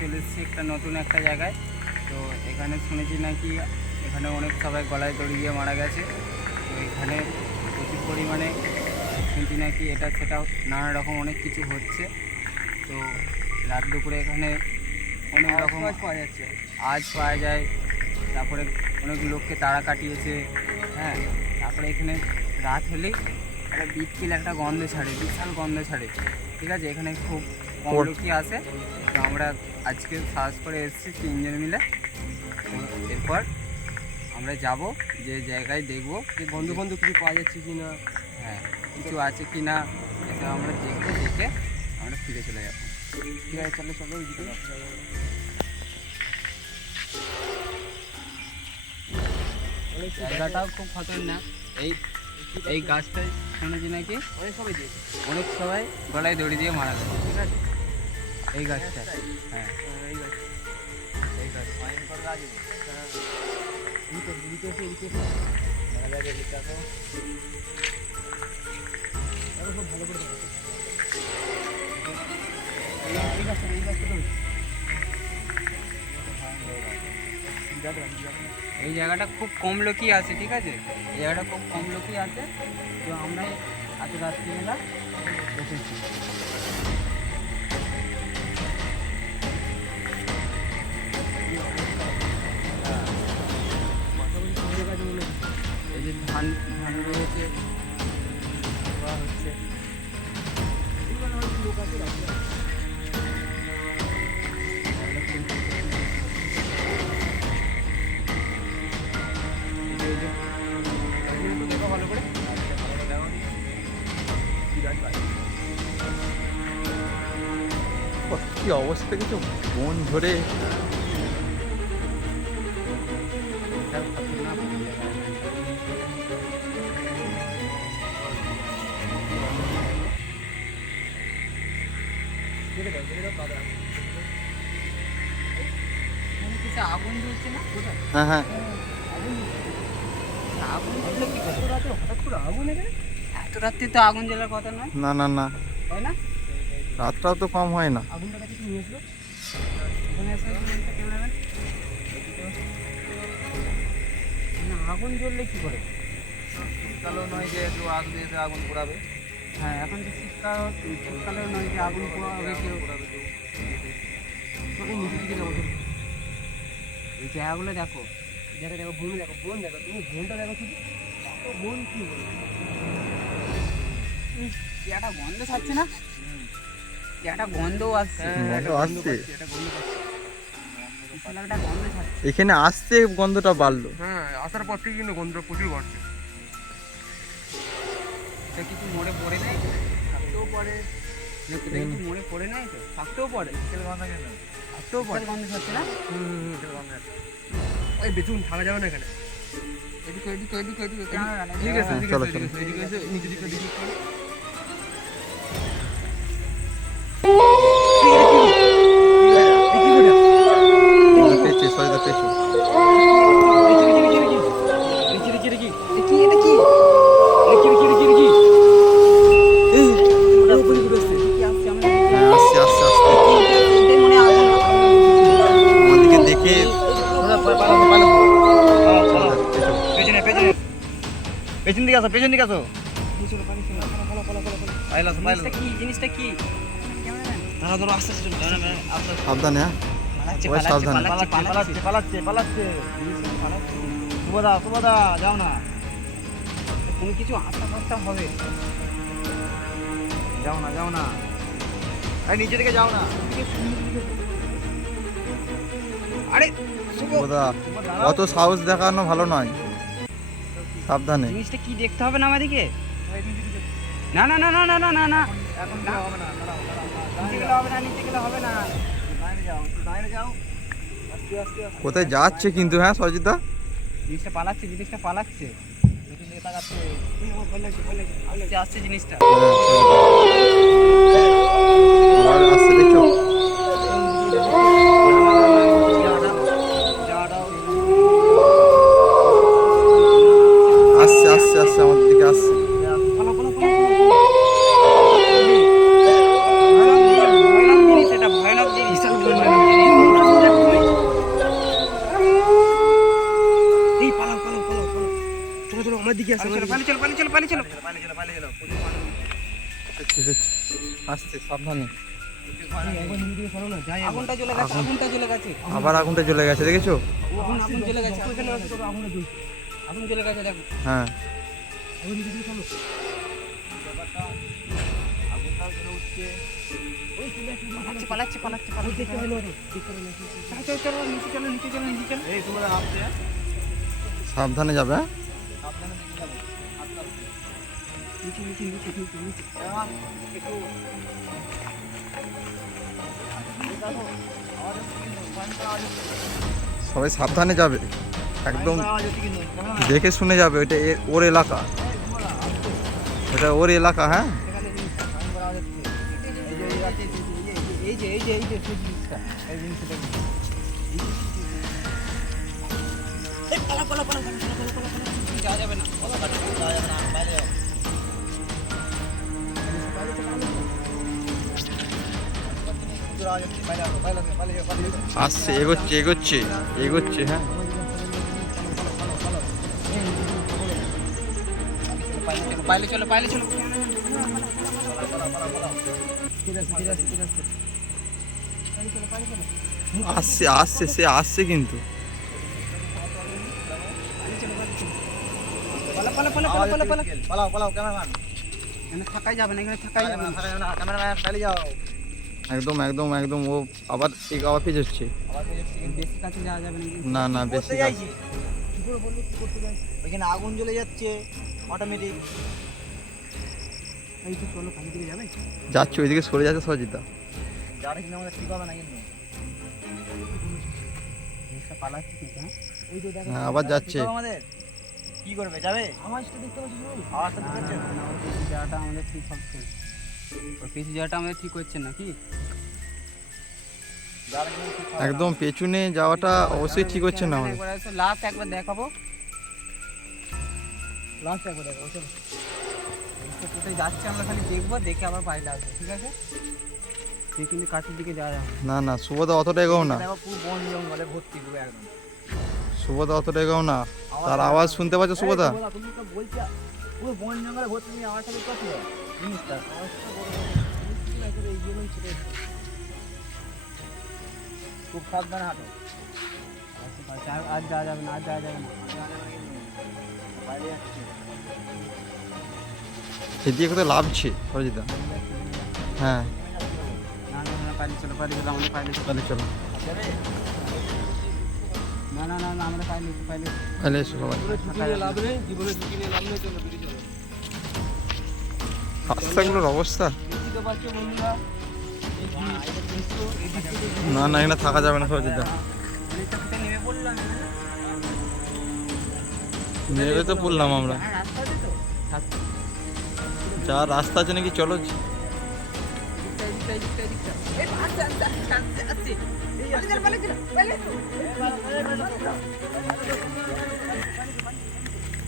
চলে এসেছি একটা নতুন একটা জায়গায়। তো এখানে শুনেছি নাকি এখানে অনেক সবাই গলায় দড়ি দিয়ে মারা গেছে। তো এখানে প্রচুর পরিমাণে শুনছি নাকি এটা সেটা নানা রকম অনেক কিছু হচ্ছে। তো রাত দুপুরে এখানে অনেক রকম আজ পাওয়া যায়। তারপরে অনেক লোককে তাড়া কাটিয়েছে। হ্যাঁ, তারপরে এখানে রাত হলেই একটা বিটকিল একটা গন্ধ ছাড়ে, বিশাল গন্ধ ছাড়ে। ঠিক আছে, এখানে খুব কম লোকই আসে। তো আমরা আজকে সাহস করে এসেছি 3 জন মিলে। তো এরপর আমরা যাব যে জায়গায় দেখব যে বন্ধু কিছু পাওয়া যাচ্ছে কি না, হ্যাঁ কিছু আছে কি না, এসব আমরা দেখবো, দেখে আমরা ফিরে চলে যাবো। ঠিক আছে, চলো ওইদিকে। জায়গাটাও খুব খতরনাক। এই গাছটায় শুনেছি নাকি অনেক সবাই গলায় দড়ি দিয়ে মারা গেছে। ঠিক আছে, এই গাছটা, হ্যাঁ এই গাছ ভয়ঙ্কর গাছ। এই জায়গাটা খুব কম লোকই আছে। ঠিক আছে, এই জায়গাটা খুব কম লোকই আছে। তো আমরা এত রাত্রিবেলা এসেছি। এই যে ধান রয়েছে, হচ্ছে ভালো করে কি অবস্থা, কিছু বন ধরে আগুন জ্বলছে না? হ্যাঁ হ্যাঁ আগুন জ্বললে কি করে? হঠাৎ করে আগুন এখানে? এত রাত্রি তো আগুন জ্বলার কথা নয়, না না না, তাই না? রাতটাও তো কম হয় না। আগুনটা কাছে নিয়ে এসলো। এখানে এসে ক্যামেরাম্যান না, আগুন জ্বললে কি করে? শীতকালও নয় যে একটু আগ দিয়ে এসে আগুন পোড়াবে। হ্যাঁ, এখন তো শীতকালেও নয় যে আগুন পোড়াবে কেউ। নিচে দিকে যাবো। এই জায়গাগুলো দেখো, দেখো বোন দেখো, তুমি বোনটা দেখো শুধু। বোন কি কি একটা গন্ধ ছাড়ছে না? কি একটা গন্ধও আসছে, গন্ধ আসছে, বিশাল একটা গন্ধ ছাড়ছে। এখানে আসতে গন্ধটা বাড়লো। হ্যাঁ, আসার পর থেকে কিন্তু গন্ধ প্রচুর বাড়ছে। এটা কিছু মোড়ে পড়ে নাই? থাকতেও পড়ে। এটা কিছু মোড়ে পড়ে নাই তো? থাকতেও পড়ে। থাকতেও পড়ে, গন্ধ ছাড়ছে না? ওই বেশিক্ষণ থাকা যাবে না এখানে। এদিকে ঠিক আছে, হ্যাঁ, ঠিক চলো, আছে, চলো। এদিকে এসে নিচে দিকে দিকে করে। পেয়েছে, সরিদা পেয়েছে। হ্যাঁ, আসছে আসছে আসছে, আমাদেরকে দেখে পেছন দিকে আসো, পেছন দিকে আসো। জিনিসটা কি? ধরো ধরো, আস্তে আস্তে আস্তে সাবধানে, হ্যাঁ ওই সাবধানে। পালাচ্ছে। শুভদা যাও না, কোনো কিছু আশা করতে হবে। যাও না, এই নিচে দিকে যাও না। আরে শুভ, ওদা অত সাহস দেখানো ভালো নয়, সাবধানে। জিনিসটা কি দেখতে হবে না আমাদেরকে? না না না না না না না না, এখন হবে না, নিচে গেলে হবে না, নিচে গেলে হবে না। বাইরে যাও, আস্তে আস্তে কোথায় যাচ্ছে কিন্তু, হ্যাঁ সজিতা? জিনিসটা পালাচ্ছে। পেছন দিকে তাকাচ্ছে। আসছে জিনিসটা। আবার আসছে, দেখছো? আসছে আসছে আসছে, আমাদের দিকে আসছে। ভয়ানক জিনিস, এটা ভয়ানক জিনিস। আসছে সাবধানে। একবার নিজে থেকে সরো না, যাই একবার। আগুনটা জ্বলে গেছে, আগুনটা জ্বলে গেছে, আবার আগুনটা জ্বলে গেছে, দেখেছো? আগুন জ্বলে গেছে, এখানে আসো, তবে আগুনটা জ্বলছে। আগুন জ্বলে গেছে দেখো। হ্যাঁ, একবার নিজে থেকে সরো। ওই চলে আসছে, পালাচ্ছে, ওই দেখতে পেলো ওটা, দেখতে পেলো। চলো নিচে চলো, নিচে চলো, নিচে চলো। এই তোমরা আসছে, হ্যাঁ? সাবধানে যাবে, হ্যাঁ? নিচে নিচে নিচে নিচে নিচে। সবাই সাবধানে যাবে, একদম দেখে শুনে যাবে। ওইটা ওর এলাকা, এটা ওর এলাকা। হ্যাঁ, এই যে সেই জিনিসটা, এই জিনিসটা দেখুন। এই পালা যাওয়া যাবে না, আসছে, এগোচ্ছে এগোচ্ছে এগোচ্ছে। হ্যাঁ, পাইলে চলো। আসছে আসছে, সে আসছে কিন্তু। এখানে থাকাই যাবে না, একদম একদম একদম। ও আবার পিছ হচ্ছে। বেশি কাছে যাওয়া যাবে না। না না, বেশি কাছে। ওইখানে আগুন জ্বলে যাচ্ছে অটোমেটিক। এই তো চলো, কাছে দিকে যাবে। যাচ্ছে ওইদিকে, সরে যাচ্ছে সজিতা। যারা কিন্তু আমাদের ঠিক হবে না কিন্তু। জিনিসটা পালাচ্ছে কিন্তু, হ্যাঁ। ওই তো দেখো, হ্যাঁ, আবার যাচ্ছে। ঠিক হবে আমাদের কি করবে, যাবে? আওয়াজটা দেখতে পাচ্ছিস? আওয়াজটা দেখতে পাচ্ছেন? না, ওই পিছু যাওয়াটা আমাদের ঠিক হচ্ছে না। ওই পিছু যাওয়াটা আমাদের ঠিক হচ্ছে না কি? যারা কিন্তু ঠিক হবে না। একদম পেছনে যাওয়াটা অবশ্যই ঠিক হচ্ছে না আমাদের। লাস্ট একবার দেখাবো, লাস্ট একবার দেখো, চলো। তো কোথায় যাচ্ছে আমরা খালি দেখবো, দেখে আবার পাইলে আসবো, ঠিক আছে? সে কিন্তু কাছের দিকে যাওয়া যাবে না। না না, শুভদা অতটা এগোও না, দেখো পুরো বন জঙ্গলে ভর্তি পুরো একদম। শুভদা অতটা এগোও না। তার আওয়াজ শুনতে পাচ্ছ শুভদা? এই তুমি তো বলছো পুরো বন জঙ্গলে ভর্তি, তুমি আওয়াজটা দেখতে পাচ্ছ জিনিসটা? আওয়াজটা বড় জিনিস না, করে এগিয়ে নিয়ে চলে এসেছে। খুব সাবধানে হাঁটো। আর যাওয়া যাবে না, বাইরে যাচ্ছে। এদিকে কোথায় লাভছে সজিতা? হ্যাঁ, পাইলে চলো, আমাদের পাইলে চলো। তাহলে চলো, যাবে? না, আমরা পাইলে। তাহলে এসো সবাই। ঝুঁকি নিয়ে লাভ নেই, জীবনে ঝুঁকি নিয়ে লাভ নেই, চলো বেরিয়ে চলো। রাস্তাগুলোর অবস্থা। বুঝতে পারছো বন্ধুরা? না না, এখানে থাকা যাবে না সজিতা। অনেকটা কোথায় নেমে পড়লাম, নেবে তো পড়লাম আমরা। হ্যাঁ, রাস্তা আছে তো। যা রাস্তা আছে নাকি, চলো। দিকটা। এই আস্তে। পাইলে তো। চলো।